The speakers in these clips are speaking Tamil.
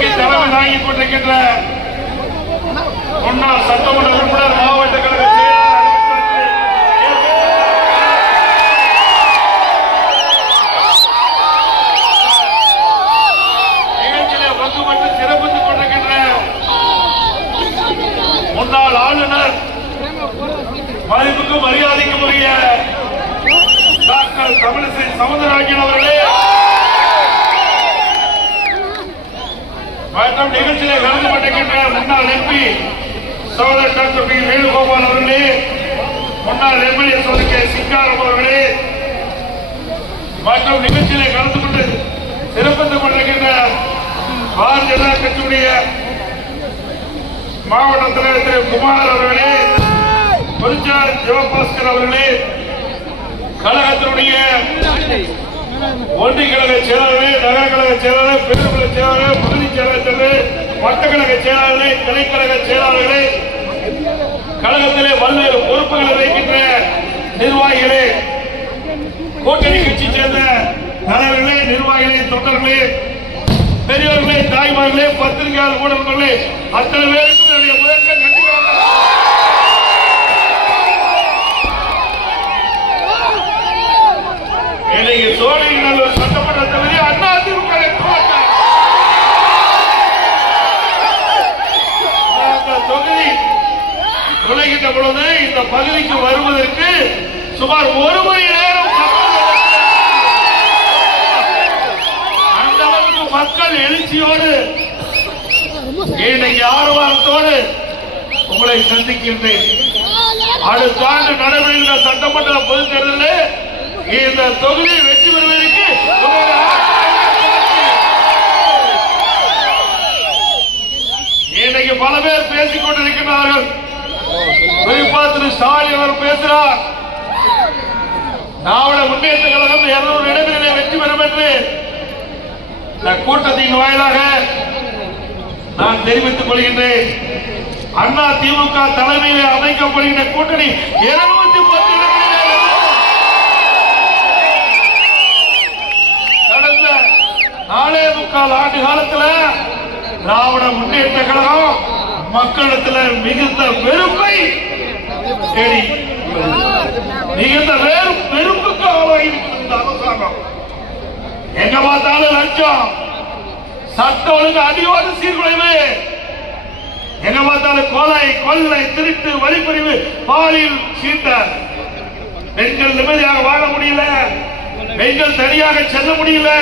நிகழ்ச்சிக்கு தலைமை தாங்கிக் கொண்டிருக்கின்ற முன்னாள் சட்டமன்ற உறுப்பினர் மாவட்ட கழக நிகழ்ச்சியிலே பங்குபட்டு சிறப்பித்துக் கொண்டிருக்கின்ற முன்னாள் ஆளுநர் மதிப்புக்கும் மரியாதைக்கும் உரிய டாக்டர் தமிழிசை சவுந்தரராஜன் அவர்களே மற்றும் நிகழ்ச்சியிலே கலந்து கொண்டிருக்கின்ற முன்னாள் எம்பி சகோதரர் டாக்டர் பி வேணுகோபால் அவர்களே, முன்னாள் எம்எல்ஏ சோதரி கே சிங்காரம் அவர்களே மற்றும் நிகழ்ச்சியிலே கலந்து கொண்டு சிறப்பித்துக் கொண்டிருக்கின்ற பாரதிய ஜனதா கட்சியுடைய மாவட்ட தலைவர் திரு குமார் அவர்களே, பொதுச்செயலாளர் சிவபாஸ்கர் அவர்களே, கழகத்தினுடைய ஒன்றிய கழக செயலாளர்களே, நகர கழக செயலாளர், பேருக்கழக செயலாளர், பகுதி செயலாளர், வட்டக்கழக செயலாளர்களே, கிளைக்கழக செயலாளர்களே, கழகத்திலே பல்வேறு பொறுப்புகளை வைக்கின்ற நிர்வாகிகளே, கூட்டணி கட்சி சேர்ந்த தலைவர்களே, நிர்வாகிகளே, தொண்டர்களே, பெரியவர்களே, தாய்மார்களே, பத்திரிகையாளர் ஊடகங்களே, அத்தனை பேருக்கும் என்னுடைய முதற்க நன்றி. இன்னைக்கு சோழிங்கநல்லூர் சட்டமன்ற தொகுதி அதிமுக தொகுதி நுழைகின்ற பொழுது இந்த பகுதிக்கு வருவதற்கு சுமார் 1 மணி நேரம் அந்த அளவுக்கு மக்கள் எழுச்சியோடு இன்னைக்கு ஆர்வத்தோடு உங்களை சந்திக்கின்றேன். அடுத்த ஆண்டு நடைபெறுகின்ற சட்டமன்ற பொதுத் தேர்தலில் இந்த தொகுதியை வெற்றி பெறுவதற்கு இன்னைக்கு பல பேர் பேசிக் கொண்டிருக்கிறார்கள். குறிப்பா திரு ஸ்டாலின் அவர் பேசுகிறார், திராவிட முன்னேற்ற கழகம் 200 இடங்களிலே வெற்றி பெறும் என்று இந்த கூட்டத்தின் வாயிலாக நான் தெரிவித்துக் கொள்கின்றேன். அண்ணா திமுக தலைமையிலே அமைக்கப்படுகின்ற கூட்டணி 210 இடங்களிலே கடந்த 4.25 ஆண்டு காலத்தில் திராவிட முன்னேற்ற கழகம் மக்களிடத்தில் மிகுந்த வெறுப்பை மிகுந்த வெறுப்புக்கு ஆளாகியிருக்கிறது. அரசாங்கம் எங்க பார்த்தாலும் லஞ்சம், சட்ட ஒழுங்கு அடியோடு சீர்குலைவு, எங்க பார்த்தாலும் கொலை, கொள்ளை, திருட்டு, வழிப்பறிவு, பாலியல் சீட்டர், பெண்கள் நிம்மதியாக வாழ முடியல, பெண்கள் தனியாக செல்ல முடியல,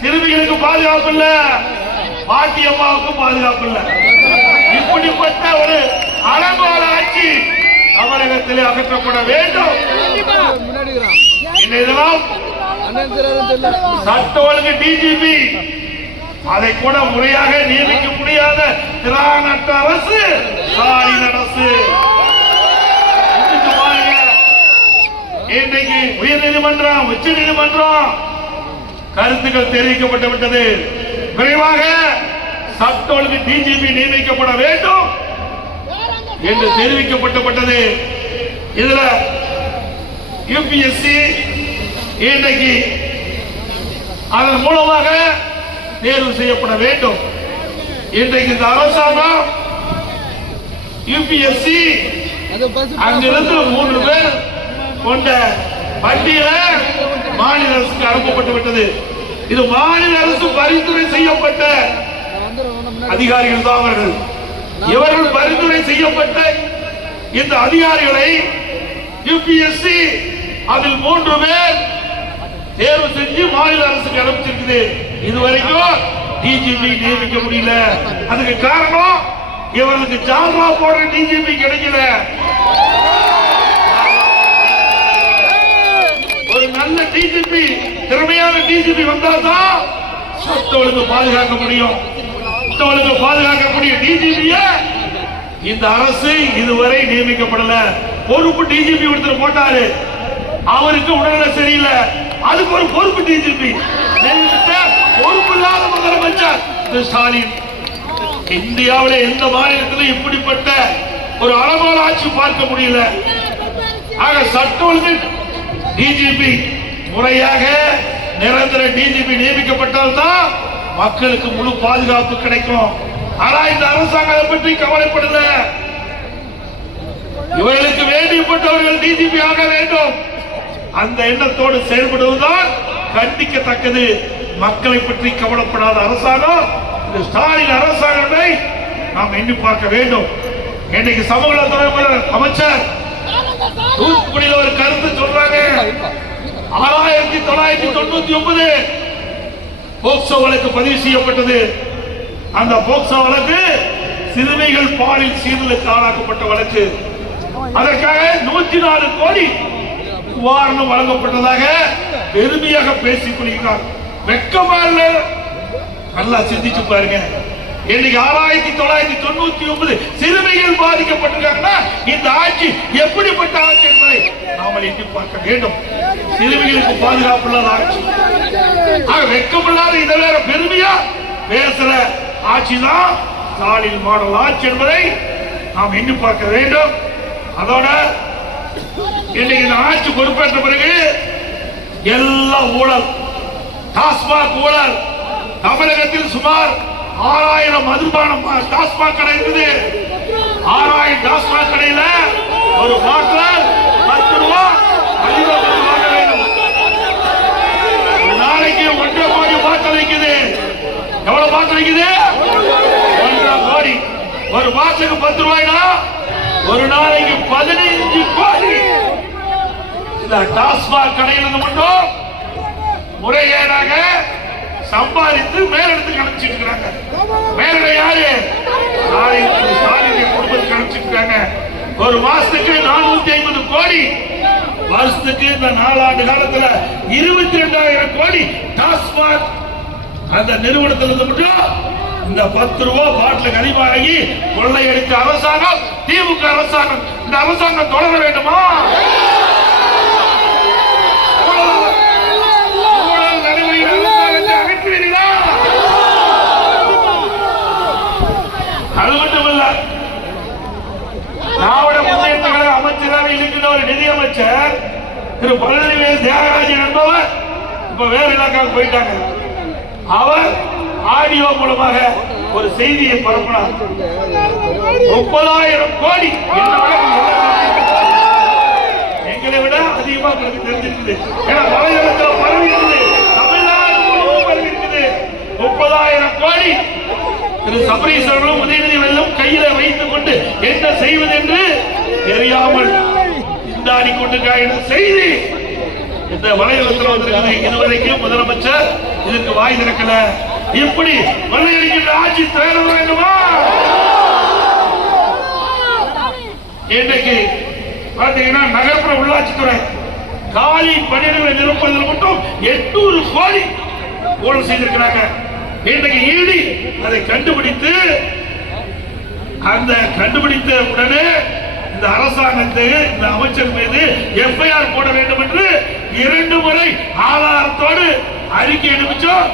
சிறுமிகளுக்கு பாதுகாப்பு இல்ல, பாட்டி அம்மாவுக்கு பாதுகாப்பு இல்ல. இப்படிப்பட்ட ஒரு அலங்கோல ஆட்சி தமிழகத்திலே அகற்றப்பட வேண்டும். இதெல்லாம் சட்ட ஒழுங்கு டிஜிபி அதை கூட முறையாக நியமிக்க முடியாத திராணற்ற அரசு, ஸ்டாலின் அரசு. இன்றைக்கு உயர்நீதிமன்றம், உச்ச நீதிமன்றம் கருத்துக்கள் தெரிவிக்கப்பட்டு விட்டது. விரைவாக சட்ட ஒழுங்கு டிஜிபி நியமிக்கப்பட வேண்டும் என்று தெரிவிக்கப்பட்டது. இதுல யுபிஎஸ்சி இன்றைக்கு அதன் மூலமாக தேர்வு செய்யப்பட வேண்டும். இன்றைக்கு இந்த அரசாங்கம் யுபிஎஸ்சி அங்கிருந்து 3 பேர் கொண்ட பட்டியல மாநில அரசுக்கு அனுப்பப்பட்டு விட்டது. இது மாநில அரசு பரிந்துரை செய்யப்பட்ட அதிகாரிகள் தான் அவர்கள். இவர்கள் பரிந்துரை செய்யப்பட்ட இந்த அதிகாரிகளை யுபிஎஸ்சி அதில் 3 பேர் தேர்வு செஞ்சு மாநில அரசுக்கு அனுப்பிச்சிருக்குது. இதுவரைக்கும் டிஜிபி நியமிக்க முடியல. அதுக்கு காரணம் இவர்களுக்கு ஜால்ரா போடுற டிஜிபி கிடைக்கல. ஒரு நல்ல டிஜிபி, திறமையான டிஜிபி வந்தால்தான் சட்ட ஒழுங்கு பாதுகாக்க முடியும். சட்ட ஒழுங்கு பாதுகாக்கக்கூடிய டிஜிபிய இந்த அரசு இதுவரை நியமிக்கப்படல. பொறுப்பு டிஜிபி ஒருத்தர் போட்டாரு, அவருக்கு உடல்நிலை சரியில்லை, அதுக்கு ஒரு பொறுப்பு டிஜிபி, பொறுப்பு இல்லாத முதலமைச்சர் ஸ்டாலின். இந்தியாவிலே எந்த மாநிலத்திலும் இப்படிப்பட்ட ஒரு அலங்கோல ஆட்சி பார்க்க முடியல. ஆக சட்ட ஒழுங்கு டிஜிபி முறையாக நிரந்தர டிஜிபி நியமிக்கப்பட்டால்தான் மக்களுக்கு முழு பாதுகாப்பு கிடைக்கும். ஆனா இந்த அரசாங்கம் அதை பற்றி கவலைப்படல. இவர்களுக்கு வேண்டியப்பட்டவர்கள் டிஜிபி ஆக வேண்டும், அந்த எண்ணத்தோடு செயல்படுவதுதான் கண்டிக்கத்தக்கது. மக்களை பற்றி கவலைப்படாத அரசாங்கம் இந்த ஸ்டாலின் அரசாங்கத்தை நாம் எண்ணி பார்க்க வேண்டும். இன்னைக்கு சமூக நலத்துறை அமைச்சர் தூத்துக்குடியில் ஒரு கருத்து சொல்றாங்க. 6999 போக்சோ வழக்கு பதிவு செய்யப்பட்டது. அந்த போக்சோ வழக்கு சிறுமிகள் பாலியல் சீண்டலுக்கு ஆளாக்கப்பட்ட வழக்கு. அதற்காக 104 கோடி நிவாரணம் வழங்கப்பட்டதாக பெருமையாக பேசிக் கொள்கிறார். வெட்கமா இல்ல? நல்லா சிந்திச்சு பாருங்க. இன்னைக்கு 6999 சிறுமிகள் பாதிக்கப்பட்டிருக்காங்கன்னா இந்த ஆட்சி எப்படிப்பட்ட ஆட்சி என்பதை நாம எண்ணி பார்க்க வேண்டும். சிறுமிகளுக்கு பாதுகாப்பு இல்லாத ஆட்சி, வெட்கமில்லாத இதை வேற பெருமையா பேசுற ஆட்சி தான் ஸ்டாலின் மாடல் ஆட்சி என்பதை நாம் எண்ணி பார்க்க வேண்டும். அதோட இன்னைக்கு இந்த ஆட்சி பொறுப்பேற்ற பிறகு எல்லா ஊழல், டாஸ்மாக் ஊழல், தமிழகத்தில் சுமார் 6000 மதுபானம் டாஸ்மாக் கடை இருக்குது. 6000 டாஸ்மாக் கடையில ஒரு பாட்டில் 10 ரூபாய் அதிகம் வாங்க வேண்டும். நாளைக்கு 1.5 கோடி பாட்டில் வைக்குது. எவ்வளவு பாட்டில் வைக்குது? 1.5 கோடி. ஒரு பாட்டுக்கு 10 ரூபாய்னா ஒரு நாளைக்கு 15 கோடி இந்த டாஸ்மாக் கடையிலிருந்து மட்டும் முறைகேடாக சம்பாதித்து மேலிடத்துக்கு அனுப்பிச்சிட்டு இருக்காங்க. மேலிட யாரு? ஸ்டாலின் குடும்பத்துக்கு அனுப்பிச்சிட்டு இருக்காங்க. ஒரு மாசத்துக்கு 450 கோடி, வருஷத்துக்கு இந்த 4 ஆண்டு காலத்துல 22,000 கோடி டாஸ்மாக் அந்த நிறுவனத்திலிருந்து மட்டும் இந்த 10 ரூபாய் பாட்டில் கனிவாகி கொள்ளையடித்த அரசாங்கம் திமுக அரசாங்கம். இந்த அரசாங்கம் தொடர வேண்டுமா? அது மட்டுமல்ல, திராவிட முன்னேற்ற கழக அமைச்சராக இருக்கின்ற ஒரு நிதியமைச்சர் திரு பழனிவேல் தியாகராஜன் என்பவர் இப்ப வேறு இலாக்காவுக்கு போயிட்டாங்க. அவர் ஆடியோ மூலமாக ஒரு செய்தியை பரப்பினார். 30,000 கோடி எங்களை விட அதிகமா தெரிஞ்சிருக்குது. ஏன்னா வலைதளத்தில் பரவி இருக்குது, தமிழ்நாடு முழுவதும் பரவி இருக்குது. 30,000 கோடி திரு சபரீஸ்வரர்களும் உதயநிதி வெல்லும் கையில வைத்துக் கொண்டு என்ன செய்வது என்று தெரியாமல் திண்டாடி கொண்டிருக்கிற செய்தி இந்த வலைதளத்தில் வந்திருக்கிறது. இதுவரைக்கும் முதலமைச்சர் இதற்கு வாய் திறக்கல. இப்படி கொள்ளையடிக்கின்ற ஆட்சி தேர வேண்டுமா? இன்றைக்கு பாத்தீங்கன்னா நகர்ப்புற உள்ளாட்சித்துறை காலி பணியிடங்களை நிரப்புவதில் மட்டும் 800 கோடி ஊழல் செய்திருக்கிறாங்க. இன்றைக்கு ஈடி அதை கண்டுபிடித்து அந்த கண்டுபிடித்த உடனே இந்த அரசாங்கத்தை இந்த அமைச்சர் மீது எஃப்ஐஆர் போட வேண்டும் என்று 2 முறை ஆதாரத்தோடு அறிக்கை அனுப்பிச்சோம்.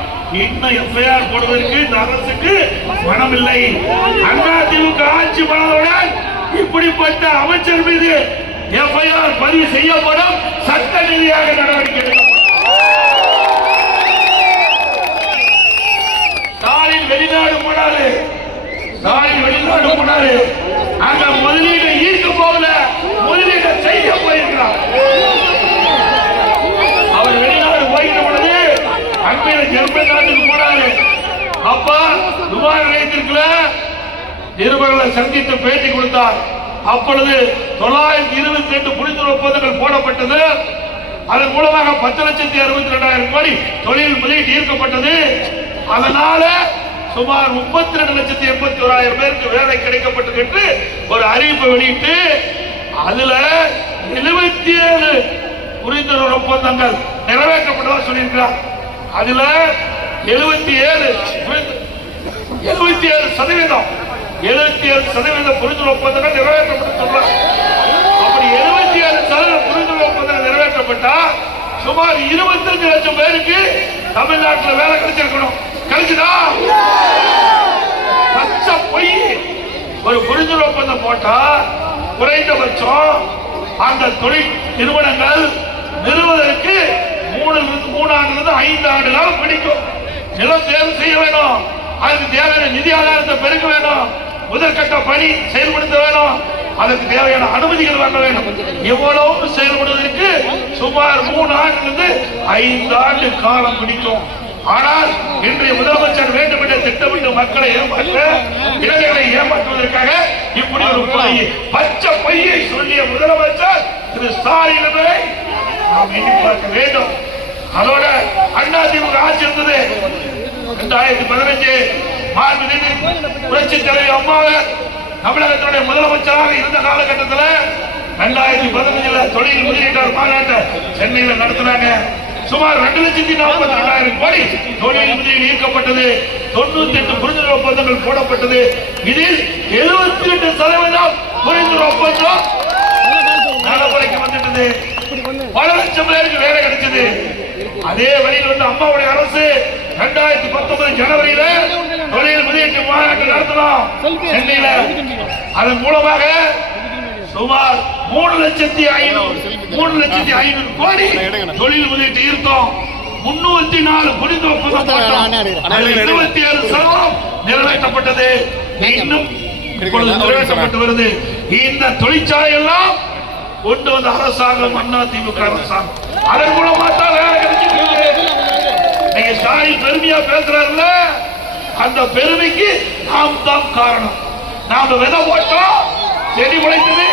இன்னும் எஃப்ஐஆர் போடுவதற்கு இந்த அரசுக்கு மனமில்லை. அதிமுக ஆட்சி பண்ணவுடன் இப்படிப்பட்ட அமைச்சர் மீது எஃப்ஐஆர் பதிவு செய்யப்படும், சட்ட ரீதியாக நடவடிக்கை எடுக்கப்படும். ஸ்டாலின் வெளிநாடு போனாரு, அங்க முதலீட்டை ஈர்க்க போகல, முதலீட்டை செய்ய போயிருக்கிறார். அவர் வெளிநாடு போயிட்ட பொழுது அண்மையில ஜெர்மன் நாட்டுக்கு போனாரு. அப்ப துபாய் நிலையத்திற்குள்ள நிருபர்களை சந்தித்து பேட்டி கொடுத்தார். அப்பொழுது 922 புரிந்துணர்வு ஒப்பந்தங்கள் போடப்பட்டது. அதன் மூலமாக 10,62,000 கோடி தொழில் முதலீடு ஈர்க்கப்பட்டது. அதனால சுமார் 32,81,000 பேருக்கு வேலை கிடைக்கப்பட்டது என்று ஒரு அறிவிப்பை வெளியிட்டு அதுல 77 புரிந்துணர்வு ஒப்பந்தங்கள் நிறைவேற்றப்பட்டதாக சொல்லியிருக்கிறார். அதுல 77% புரிந்துணர்வு ஒப்பந்தங்கள் நிறைவேற்றப்பட்டு சொல்றார். அப்படி 77% புரிந்துணர்வு ஒப்பந்தங்கள் நிறைவேற்றப்பட்டா சுமார் 25 லட்சம் பேருக்கு தமிழ்நாட்டில் வேலை கிடைச்சிருக்கணும். கிடைச்சதா? பச்சை பொய். ஒரு புரிந்துணர்வு ஒப்பந்தம் போட்டா குறைந்தபட்சம் அந்த தொழில் நிறுவனங்கள் நிறுவதற்கு 3 ஆண்டுல 5 ஆண்டு காலம் பிடிக்கும். நிலம் தேர்வு செய்ய வேணும், அதுக்கு தேவையான நிதி ஆதாரத்தை பெருக்க வேணும், முதற்கட்ட பணி செயல்படுத்த வேணும், அதற்கு தேவையான அனுமதிகள் வழங்க வேண்டும். எவ்வளவு செயல்படுவதற்கு சுமார் 3 ஆண்டிலிருந்து 5 ஆண்டு காலம் பிடிக்கும். ஆனால் இன்றைய முதலமைச்சர் வேண்டும் என்ற திட்டமிட்டு மக்களை ஏமாற்ற, இளைஞர்களை ஏமாற்றுவதற்காக இப்படி ஒரு பச்சை பொய்யை சொல்லிய முதலமைச்சர் திரு ஸ்டாலினை நாம் எண்ணி பார்க்க வேண்டும். அதோட அதிமுக ஆட்சி இருந்தது 2015 புரட்சி தலைவி அம்மாவை தமிழகத்தினுடைய முதலமைச்சராக இருந்த காலகட்டத்தில் 2015 தொழில் முதலீட்டாளர் மாநாட்டை சென்னையில் நடத்தினாங்க. சுமார் 2,42,000 கோடி தொழில் முதலீடு ஈர்க்கப்பட்டது. 98 புரிந்துணர்வு ஒப்பந்தங்கள் போடப்பட்டது. இதில் 78% புரிந்துணர்வு ஒப்பந்தம் நடைமுறைக்கு வந்துட்டது. பல லட்சம் பேருக்கு வேலை கிடைச்சது. அதே வழியில் வந்து அம்மாவுடைய அரசு 2019 ஜனவரியில தொழில் முதலீட்டு மாநாட்டை நடத்தலாம் சென்னையில. அதன் மூலமாக சுமார் 3,500,000 கோடி தொழில் முதலீட்டு ஈர்த்தோம். 304 புரிந்து ஒப்பந்தம் போட்டோம். 27% நிறைவேற்றப்பட்டது. இன்னும் நிறைவேற்றப்பட்டு வருது. இந்த தொழிற்சாலை எல்லாம் கொண்டு வந்த அரசாங்கம் அதிமுக அரசாங்கம். அதன் மூலமா தான் வேலை கிடைச்சிருக்கு. நீங்க ஸ்டாலின் பெருமையா பேசுறாருல, அந்த பெருமைக்கு நாம் தான் காரணம். நாம விதை போட்டோம், செடி முளைத்தது,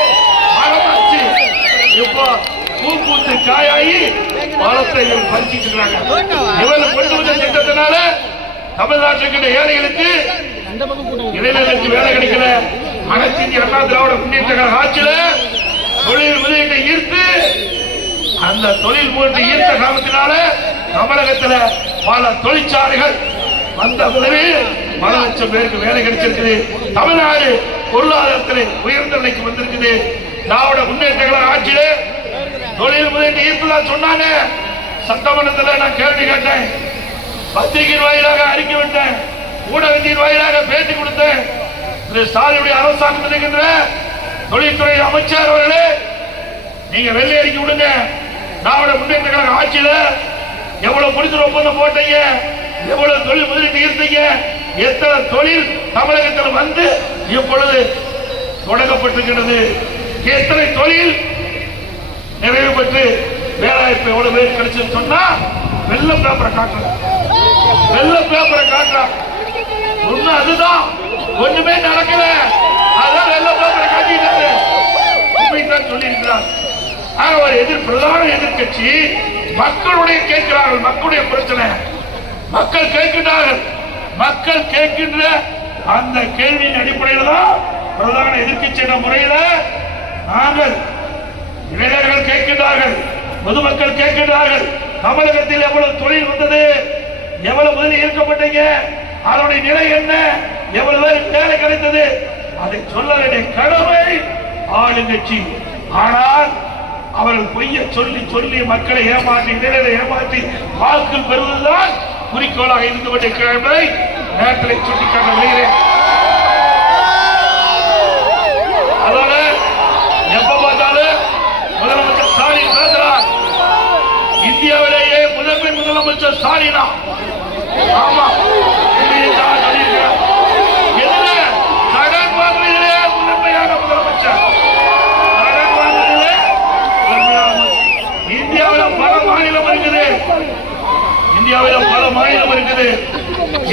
மரமாச்சு. இப்போ பூ பூத்து காயாயி பழத்தை பறிச்சிட்டு இருக்காங்க. இவர்கள் கொண்டு வந்த திட்டத்தினால தமிழ்நாட்டுக்கு ஏழைகளுக்கு இளைஞர்களுக்கு வேலை கிடைக்கல. அனைத்து இந்திய அண்ணா திராவிட முன்னேற்ற கழக ஆட்சியில தொழில் முதலீட்டை ஈர்த்து, அந்த தொழில் முதலீட்டை ஈர்த்த காரணத்தினால தமிழகத்தில் பல தொழிற்சாலைகள் வந்த பிறகு பல லட்சம் பேருக்கு வேலை கிடைச்சிருக்குது. தமிழ்நாடு பொருளாதாரத்தில் உயர்ந்த நிலைக்கு வந்திருக்குது. திராவிட முன்னேற்ற கழக ஆட்சியில தொழில் முதலீட்டை ஈர்த்துதான் சொன்னாங்க. சட்டமன்றத்தில் நான் கேள்வி கேட்டேன், பத்திரிகையின் வாயிலாக அறிக்கை விட்டேன், ஊடகத்தின் வாயிலாக பேட்டி கொடுத்தேன். ஸ்டாலினுடைய அரசாங்கத்தில் இருக்கின்ற தொழில்துறை அமைச்சர் அவர்களே, நீங்க வெள்ளை அறிக்கை விடுங்க. திராவிட முன்னேற்ற கழக ஆட்சியில எவ்வளவு புரிந்துணர்வு ஒப்பந்தம் போட்டீங்க, எவ்வளவு தொழில் முதலீட்டு ஈர்த்தீங்க, எத்தனை தொழில் தமிழகத்தில் வந்து இப்பொழுது தொடங்கப்பட்டிருக்கிறது, எத்தனை தொழில் நிறைவு பெற்று வேலைவாய்ப்பு எவ்வளவு பேர் கிடைச்சு சொன்னா வெள்ள பேப்பரை காட்டுறாங்க. வெள்ள பேப்பரை காட்டுறாங்க. ஒண்ணு அதுதான், ஒண்ணுமே நடக்கல. அதான் வெள்ள பேப்பரை காட்டிட்டாரு சொல்லி இருக்கிறார். பிரதான எதிர்கட்சி மக்களுடைய கேட்கிறார்கள். மக்களுடைய பிரச்சனை மக்கள் கேட்கின்றார்கள். மக்கள் கேட்கின்ற அந்த கேள்வியின் அடிப்படையில் தான் பிரதான எதிர்கட்சி என்ற முறையில் நாங்கள் இளைஞர்கள் கேட்கின்றார்கள், பொதுமக்கள் கேட்கின்றார்கள். தமிழகத்தில் எவ்வளவு தொழில் வந்தது, எவ்வளவு முதலில் ஈர்க்கப்பட்டீங்க, அதனுடைய நிலை என்ன, எவ்வளவு பேருக்கு வேலை கிடைத்தது, அதை சொல்ல வேண்டிய கடமை ஆளுங்கட்சி. ஆனால் அவர்கள் பொய்ய சொல்லி சொல்லி மக்களை ஏமாற்றி இளைஞரை ஏமாற்றி வாக்கு பெறுவதுதான் குறிக்கோளாக இருந்து கொண்ட கிழமை நேரத்தில் சுட்டிக்காட்ட வருகிறேன். அதோட எப்ப பார்த்தாலும் முதலமைச்சர் ஸ்டாலின் பேசுறார். இந்தியாவிலேயே முதன்மை முதலமைச்சர் ஸ்டாலினா. ஆமா, எதுல கடன் வாங்குவதிலே முதன்மையான முதலமைச்சர். கடன் வாங்குவதிலே இந்தியாவில் பல மாநிலம் இருக்குது. இந்தியாவில் பல மாநிலம் இருக்குது.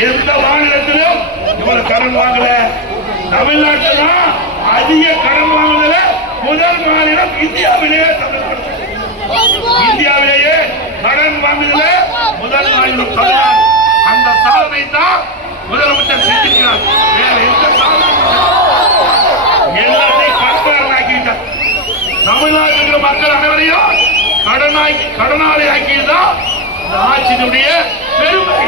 எந்த மாநிலத்திலும் இவ்வளவு கடன் வாங்கல. தமிழ்நாட்டில் அதிக கடன் வாங்குவதில் முதல் மாநிலம் இந்தியாவிலேயே தமிழ்நாடு. இந்தியாவிலேயே கடன் வாங்குவதில் முதல் மாநிலம் தமிழ்நாடு. அந்த சாதனை தான் முதலமைச்சர் செஞ்சிருக்கிறார். வேற எந்த சாதனை எல்லாத்தையும் கடனாக்கிட்டார். தமிழ்நாட்டில் மக்கள் அனைவரையும் கடனாளி ஆக்கியதுதான் ஆட்சியினுடைய பெருமை.